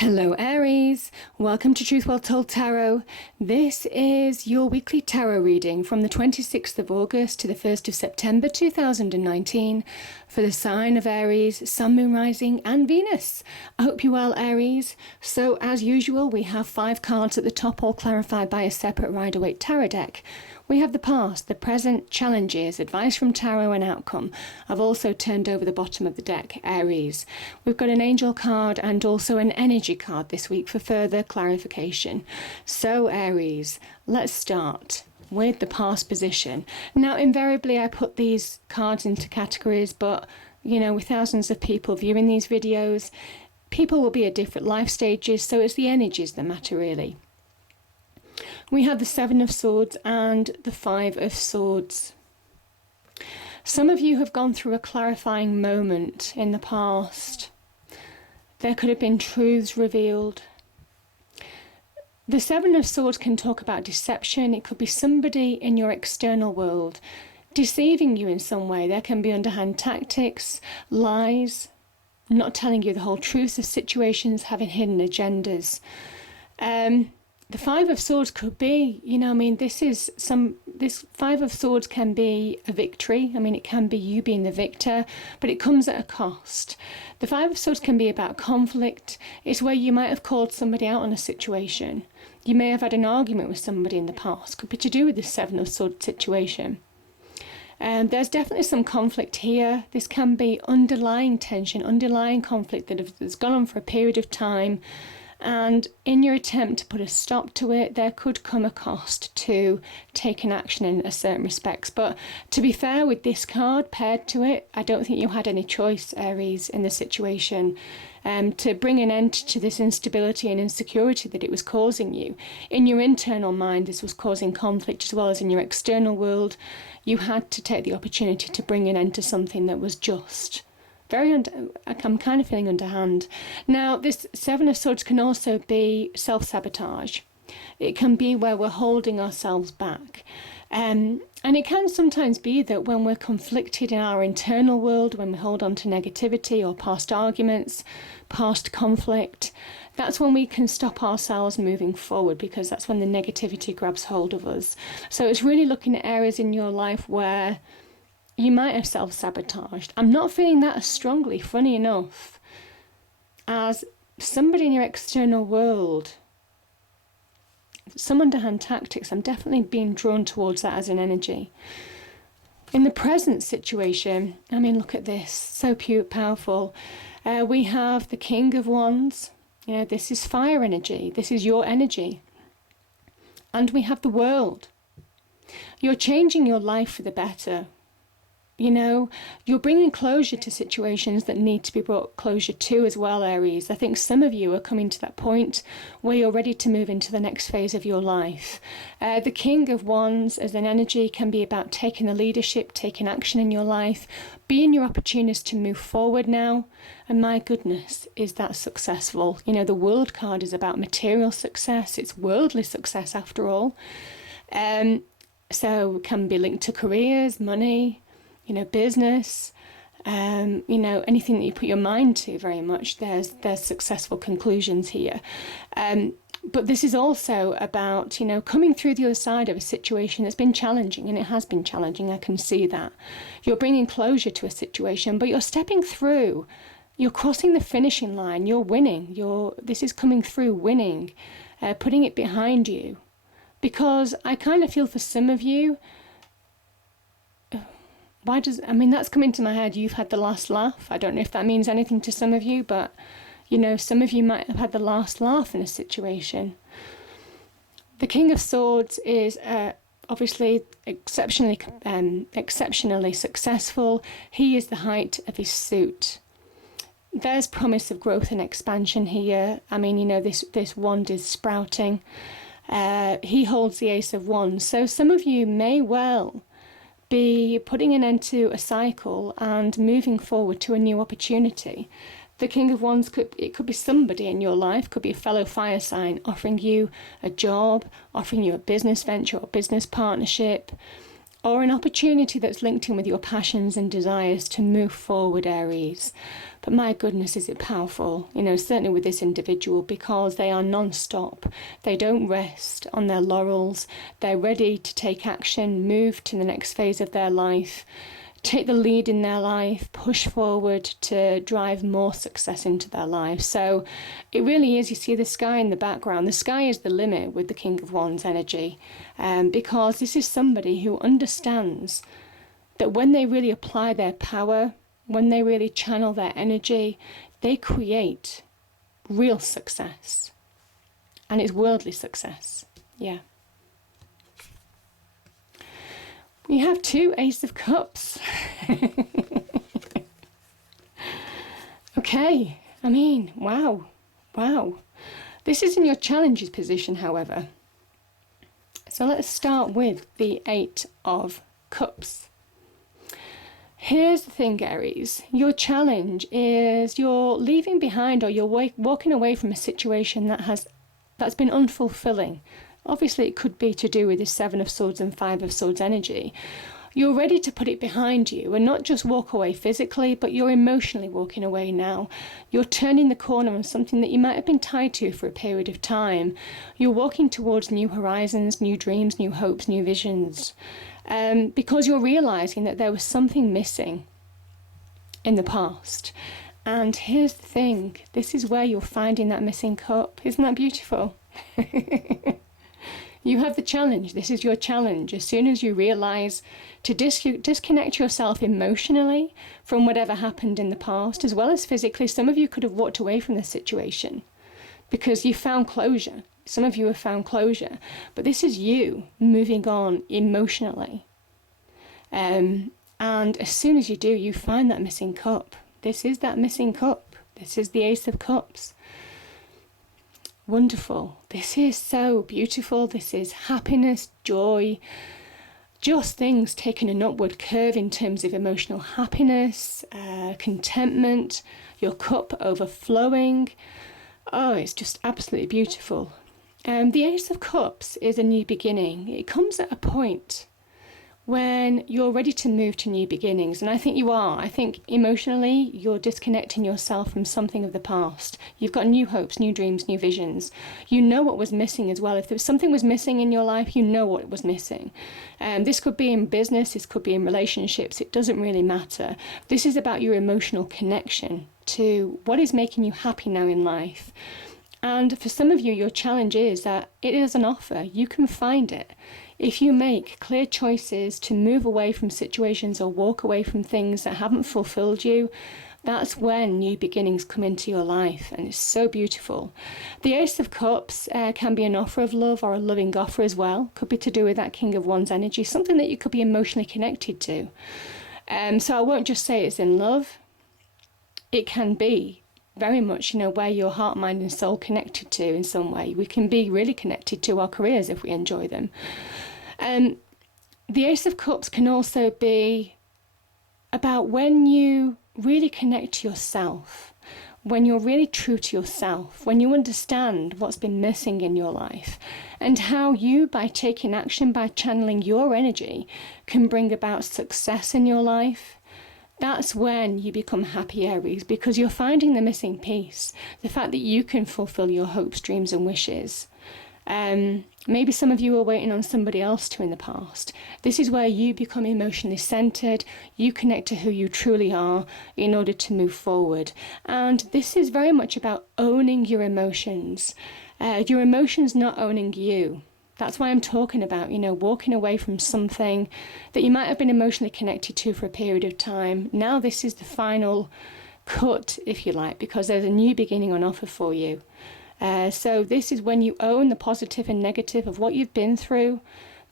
Hello Aries, welcome to Truth Well Told Tarot. This is your weekly tarot reading from the 26th of August to the 1st of September 2019 for the sign of Aries, Sun, Moon, Rising and Venus. I hope you're well, Aries. So as usual, we have 5 cards at the top, all clarified by a separate Rider-Waite tarot deck. We have the past, the present, challenges, advice from tarot and outcome. I've also turned over the bottom of the deck, Aries. We've got an angel card and also an energy card this week for further clarification. So Aries, let's start with the past position. Now invariably I put these cards into categories, but you know, with thousands of people viewing these videos, people will be at different life stages, so it's the energies that matter really. We have the 7 of Swords and the 5 of Swords. Some of you have gone through a clarifying moment in the past. There could have been truths revealed. The 7 of Swords can talk about deception. It could be somebody in your external world deceiving you in some way. There can be underhand tactics, lies, not telling you the whole truth of situations, having hidden agendas. The 5 of Swords could be, this 5 of Swords can be a victory. It can be you being the victor, but it comes at a cost. The 5 of Swords can be about conflict. It's where you might have called somebody out on a situation. You may have had an argument with somebody in the past. Could be to do with the 7 of Swords situation. There's definitely some conflict here. This can be underlying tension, underlying conflict that has gone on for a period of time. And in your attempt to put a stop to it, there could come a cost to taking action in a certain respects. But to be fair, with this card paired to it, I don't think you had any choice, Aries, in the situation to bring an end to this instability and insecurity that it was causing you. In your internal mind, this was causing conflict as well as in your external world. You had to take the opportunity to bring an end to something that was just. I'm kind of feeling underhand. Now, this 7 of Swords can also be self-sabotage. It can be where we're holding ourselves back. And it can sometimes be that when we're conflicted in our internal world, when we hold on to negativity or past arguments, past conflict, that's when we can stop ourselves moving forward, because that's when the negativity grabs hold of us. So it's really looking at areas in your life where you might have self-sabotaged. I'm not feeling that as strongly, funny enough, as somebody in your external world. Some underhand tactics, I'm definitely being drawn towards that as an energy. In the present situation, look at this, so powerful. We have the King of Wands. This is fire energy. This is your energy. And we have the World. You're changing your life for the better. You're bringing closure to situations that need to be brought closure to as well, Aries. I think some of you are coming to that point where you're ready to move into the next phase of your life. The King of Wands as an energy can be about taking the leadership, taking action in your life, being your opportunist to move forward now. And my goodness, is that successful? The World card is about material success. It's worldly success after all. So it can be linked to careers, money, business, anything that you put your mind to very much, there's successful conclusions here. But this is also about, coming through the other side of a situation that's been challenging, and it has been challenging, I can see that. You're bringing closure to a situation, but you're stepping through, you're crossing the finishing line, you're winning, this is coming through winning, putting it behind you. Because I kind of feel for some of you, that's come into my head, you've had the last laugh. I don't know if that means anything to some of you, but, some of you might have had the last laugh in a situation. The King of Swords is obviously exceptionally successful. He is the height of his suit. There's promise of growth and expansion here. This wand is sprouting. He holds the Ace of Wands. So some of you may well be putting an end to a cycle and moving forward to a new opportunity. The King of Wands could be somebody in your life, could be a fellow fire sign offering you a job, offering you a business venture or business partnership, or an opportunity that's linked in with your passions and desires to move forward, Aries. But my goodness, is it powerful, certainly with this individual, because they are non-stop. They don't rest on their laurels. They're ready to take action, move to the next phase of their life, take the lead in their life, push forward to drive more success into their life. So it really is, you see the sky in the background. The sky is the limit with the King of Wands energy, because this is somebody who understands that when they really apply their power, when they really channel their energy, they create real success. And it's worldly success. Yeah. We have 2 Ace of Cups. Okay, I mean, wow. This is in your challenges position, however. So let's start with the 8 of Cups. Here's the thing, Aries. Your challenge is you're leaving behind, or you're walking away from a situation that's been unfulfilling. Obviously, it could be to do with the 7 of Swords and 5 of Swords energy. You're ready to put it behind you and not just walk away physically, but you're emotionally walking away now. You're turning the corner on something that you might have been tied to for a period of time. You're walking towards new horizons, new dreams, new hopes, new visions, because you're realizing that there was something missing in the past. And here's the thing, this is where you're finding that missing cup. Isn't that beautiful? You have the challenge. This is your challenge. As soon as you realize to disconnect yourself emotionally from whatever happened in the past, as well as physically. Some of you could have walked away from the situation because you found closure. Some of you have found closure, but this is you moving on emotionally. And as soon as you do, you find that missing cup. This is that missing cup. This is the Ace of Cups. Wonderful. This is so beautiful. This is happiness, joy, just things taking an upward curve in terms of emotional happiness, contentment, your cup overflowing. Oh, it's just absolutely beautiful. The Ace of Cups is a new beginning. It comes at a point when you're ready to move to new beginnings. And I think you are. I think emotionally, you're disconnecting yourself from something of the past. You've got new hopes, new dreams, new visions. You know what was missing as well. If there was something was missing in your life, you know what was missing. This could be in business, this could be in relationships. It doesn't really matter. This is about your emotional connection to what is making you happy now in life. And for some of you, your challenge is that it is an offer. You can find it. If you make clear choices to move away from situations or walk away from things that haven't fulfilled you, that's when new beginnings come into your life, and it's so beautiful. The Ace of Cups can be an offer of love or a loving offer as well. Could be to do with that King of Wands energy, something that you could be emotionally connected to. So I won't just say it's in love. It can be very much, where your heart, mind and soul connected to in some way. We can be really connected to our careers if we enjoy them. The Ace of Cups can also be about when you really connect to yourself, when you're really true to yourself, when you understand what's been missing in your life, and how you, by taking action, by channeling your energy, can bring about success in your life. That's when you become happy, Aries, because you're finding the missing piece, the fact that you can fulfill your hopes, dreams and wishes. Maybe some of you are waiting on somebody else to in the past. This is where you become emotionally centered. You connect to who you truly are in order to move forward. And this is very much about owning your emotions. Your emotions not owning you. That's why I'm talking about, walking away from something that you might have been emotionally connected to for a period of time. Now this is the final cut, if you like, because there's a new beginning on offer for you. So this is when you own the positive and negative of what you've been through.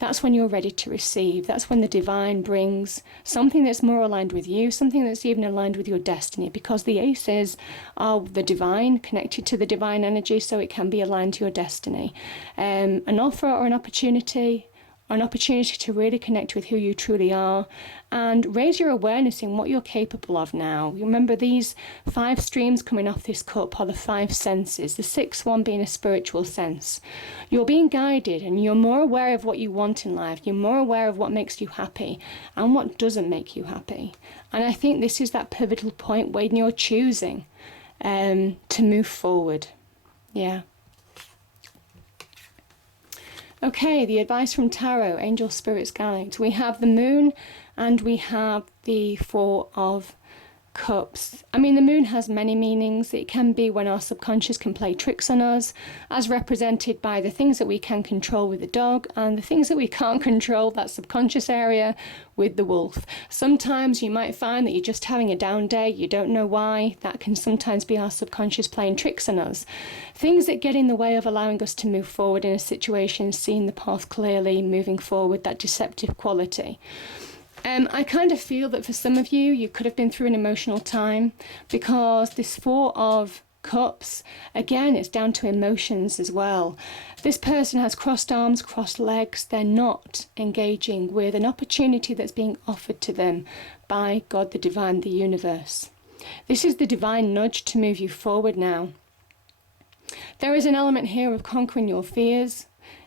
That's when you're ready to receive. That's when the divine brings something that's more aligned with you, something that's even aligned with your destiny, because the aces are the divine, connected to the divine energy, so it can be aligned to your destiny. An offer or an opportunity an opportunity to really connect with who you truly are and raise your awareness in what you're capable of now. Remember, these 5 streams coming off this cup are the 5 senses, the 6th one being a spiritual sense. You're being guided and you're more aware of what you want in life. You're more aware of what makes you happy and what doesn't make you happy. And I think this is that pivotal point when you're choosing to move forward. Yeah. Okay, the advice from Tarot, Angel Spirits Guides. We have the Moon and we have the 4 of Cups. I mean, the Moon has many meanings. It can be when our subconscious can play tricks on us, as represented by the things that we can control with the dog and the things that we can't control, that subconscious area, with the wolf. Sometimes you might find that you're just having a down day, you don't know why. That can sometimes be our subconscious playing tricks on us. Things that get in the way of allowing us to move forward in a situation, seeing the path clearly, moving forward, that deceptive quality. I kind of feel that for some of you, you could have been through an emotional time, because this 4 of Cups, again, it's down to emotions as well. This person has crossed arms, crossed legs. They're not engaging with an opportunity that's being offered to them by God, the divine, the universe. This is the divine nudge to move you forward now. There is an element here of conquering your fears.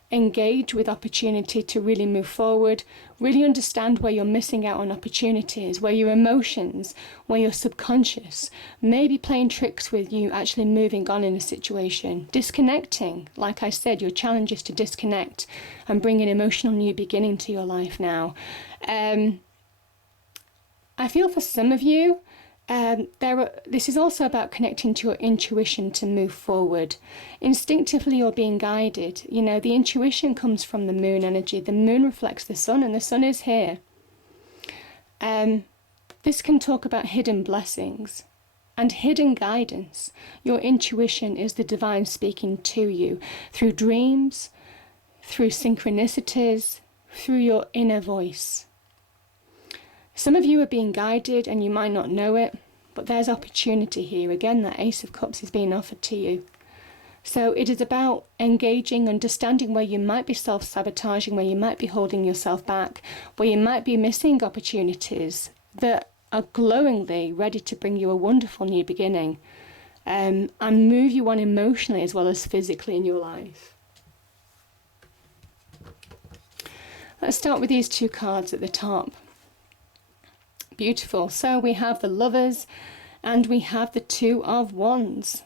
Engage with opportunity to really move forward, really understand where you're missing out on opportunities, where your emotions, where your subconscious may be playing tricks with you actually moving on in a situation. Disconnecting, like I said, your challenge is to disconnect and bring an emotional new beginning to your life now. I feel for some of you, this is also about connecting to your intuition to move forward. Instinctively, you're being guided. You know, the intuition comes from the Moon energy. The Moon reflects the Sun, and the Sun is here. This can talk about hidden blessings and hidden guidance. Your intuition is the divine speaking to you through dreams, through synchronicities, through your inner voice. Some of you are being guided and you might not know it, but there's opportunity here. Again, that Ace of Cups is being offered to you. So it is about engaging, understanding where you might be self-sabotaging, where you might be holding yourself back, where you might be missing opportunities that are glowingly ready to bring you a wonderful new beginning, and move you on emotionally as well as physically in your life. Let's start with these 2 cards at the top. Beautiful. So we have the Lovers and we have the 2 of Wands.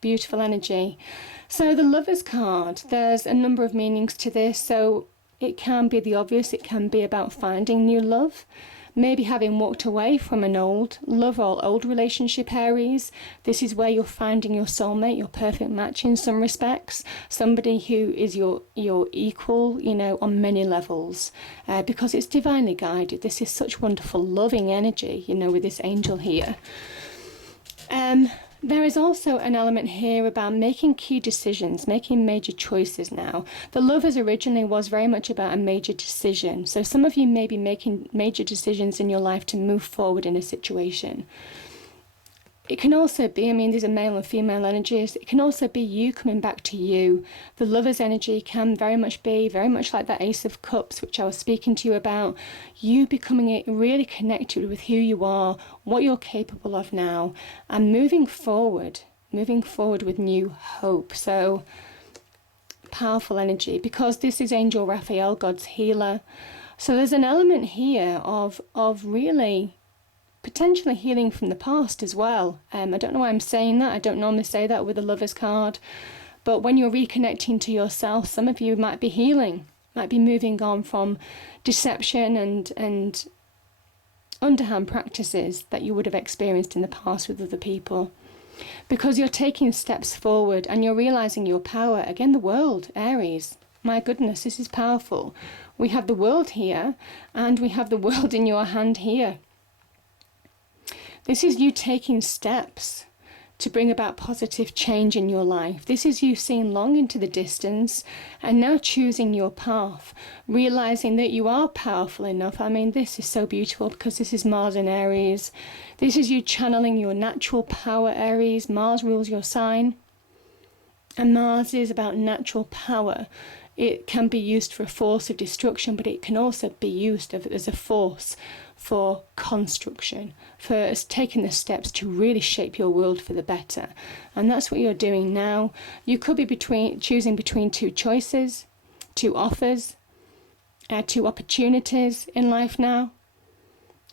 Beautiful energy. So the Lovers card, there's a number of meanings to this. So it can be the obvious. It can be about finding new love. Maybe having walked away from an old love or old relationship, Aries. This is where you're finding your soulmate, your perfect match in some respects. Somebody who is your equal, you know, on many levels. Because it's divinely guided. This is such wonderful, loving energy, you know, with this angel here. There is also an element here about making key decisions, making major choices now. The Lovers originally was very much about a major decision. So some of you may be making major decisions in your life to move forward in a situation. It can also be, I mean, these are male and female energies. It can also be you coming back to you. The Lover's energy can very much be very much like that Ace of Cups, which I was speaking to you about. You becoming really connected with who you are, what you're capable of now, and moving forward with new hope. So powerful energy, because this is Angel Raphael, God's healer. So there's an element here of really potentially healing from the past as well. I don't know why I'm saying that. I don't normally say that with a Lover's card. But when you're reconnecting to yourself, some of you might be healing, might be moving on from deception and underhand practices that you would have experienced in the past with other people. Because you're taking steps forward and you're realizing your power. Again, the world, Aries. My goodness, this is powerful. We have the world here and we have the world in your hand here. This is you taking steps to bring about positive change in your life. This is you seeing long into the distance and now choosing your path, realizing that you are powerful enough. I mean, this is so beautiful because this is Mars in Aries. This is you channeling your natural power, Aries. Mars rules your sign. And Mars is about natural power. It can be used for a force of destruction, but it can also be used as a force for construction, for taking the steps to really shape your world for the better. And that's what you're doing now. You could be choosing between two choices, two offers, two opportunities in life now.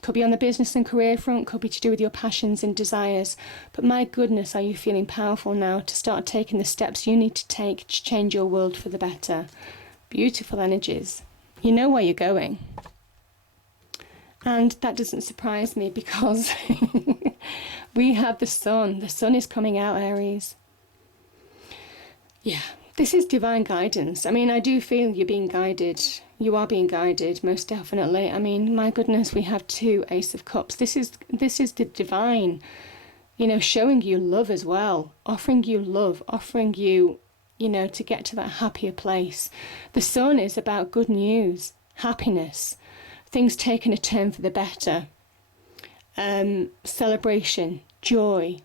Could be on the business and career front, could be to do with your passions and desires. But my goodness, are you feeling powerful now to start taking the steps you need to take to change your world for the better? Beautiful energies. You know where you're going. And that doesn't surprise me because we have the sun. The sun is coming out, Aries. Yeah, this is divine guidance. I mean, I do feel you're being guided. You are being guided, most definitely. I mean, my goodness, we have two Ace of Cups. This is the divine, you know, showing you love as well, offering you love, offering you, you know, to get to that happier place. The sun is about good news, happiness, things taking a turn for the better, celebration, joy,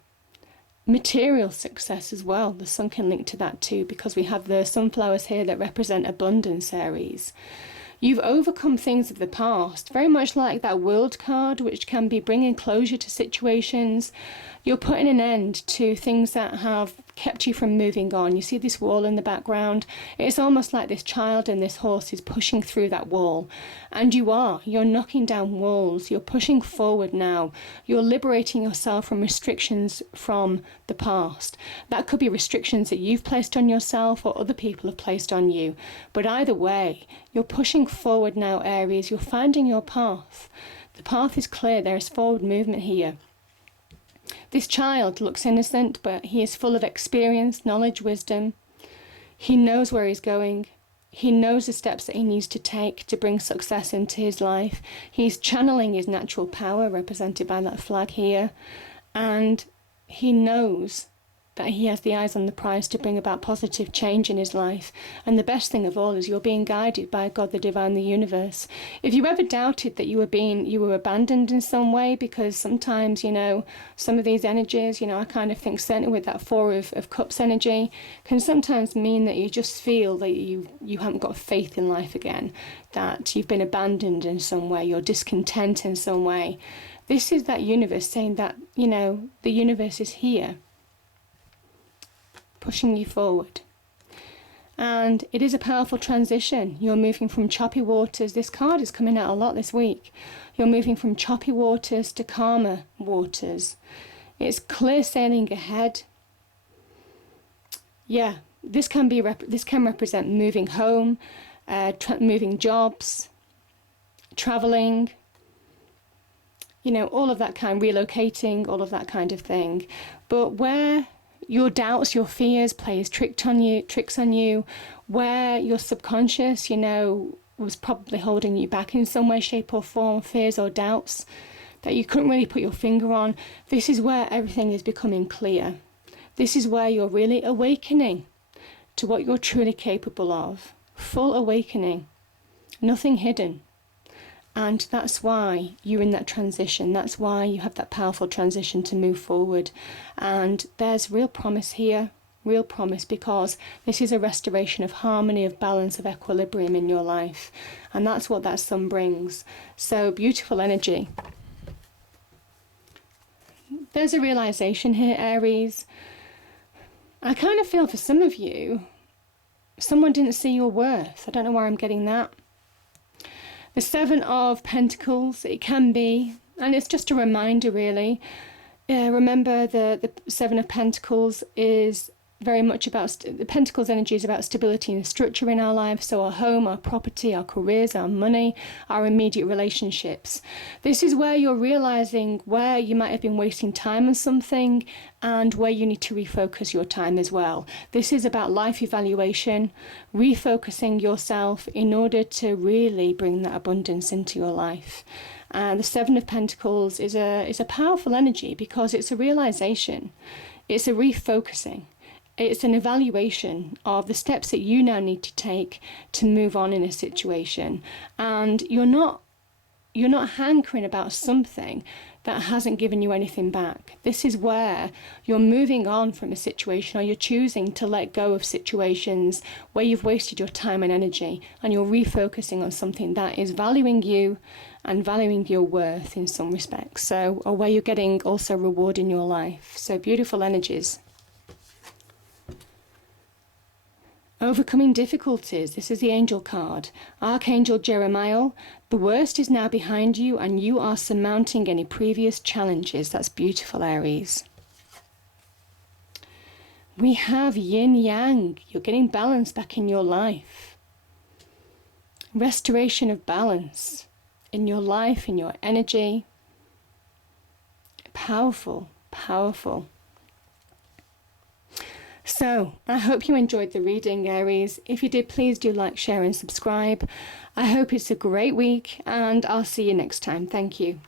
material success as well. The sun can link to that too, because we have the sunflowers here that represent abundance, Aries. You've overcome things of the past, very much like that World card, which can be bringing closure to situations. You're putting an end to things that have kept you from moving on. You see this wall in the background. It's almost like this child and this horse is pushing through that wall. And you're knocking down walls. You're pushing forward now. You're liberating yourself from restrictions from the past. That could be restrictions that you've placed on yourself or other people have placed on you. But either way, you're pushing forward now, Aries. You're finding your path. The path is clear. There is forward movement here. This child looks innocent, but he is full of experience, knowledge, wisdom. He knows where he's going. He knows the steps that he needs to take to bring success into his life. He's channeling his natural power, represented by that flag here. And he knows that he has the eyes on the prize to bring about positive change in his life. And the best thing of all is you're being guided by God, the divine, the universe. If you ever doubted that you were abandoned in some way, because sometimes, you know, some of these energies, you know, I kind of think certainly with that Four of Cups energy, can sometimes mean that you just feel that you haven't got faith in life again, that you've been abandoned in some way, you're discontent in some way. This is that universe saying that, you know, the universe is here, pushing you forward. And it is a powerful transition. You're moving from choppy waters. This card is coming out a lot this week. You're moving from choppy waters to calmer waters. It's clear sailing ahead. Yeah, this can represent moving home, moving jobs, traveling, you know, all of that kind, relocating, all of that kind of thing. But where your doubts, your fears plays tricks on you, where your subconscious, you know, was probably holding you back in some way, shape or form, fears or doubts that you couldn't really put your finger on. This is where everything is becoming clear. This is where you're really awakening to what you're truly capable of. Full awakening, nothing hidden. And that's why you're in that transition. That's why you have that powerful transition to move forward. And there's real promise here, real promise, because this is a restoration of harmony, of balance, of equilibrium in your life. And that's what that sun brings. So beautiful energy. There's a realization here, Aries. I kind of feel for some of you, someone didn't see your worth. I don't know where I'm getting that. The Seven of Pentacles, it can be, and it's just a reminder really. Remember the Seven of Pentacles is very much about, the Pentacles energy is about stability and structure in our lives. So our home, our property, our careers, our money, our immediate relationships. This is where you're realizing where you might have been wasting time on something and where you need to refocus your time as well. This is about life evaluation, refocusing yourself in order to really bring that abundance into your life. And the Seven of Pentacles is a powerful energy because it's a realization, it's a refocusing. It's an evaluation of the steps that you now need to take to move on in a situation. And you're not hankering about something that hasn't given you anything back. This is where you're moving on from a situation, or you're choosing to let go of situations where you've wasted your time and energy, and you're refocusing on something that is valuing you and valuing your worth in some respects. So, or where you're getting also reward in your life. So beautiful energies. Overcoming difficulties. This is the angel card. Archangel Jeremiah. The worst is now behind you and you are surmounting any previous challenges. That's beautiful, Aries. We have yin yang. You're getting balance back in your life. Restoration of balance in your life, in your energy. Powerful, powerful. So, I hope you enjoyed the reading, Aries. If you did, please do like, share and subscribe. I hope it's a great week and I'll see you next time. Thank you.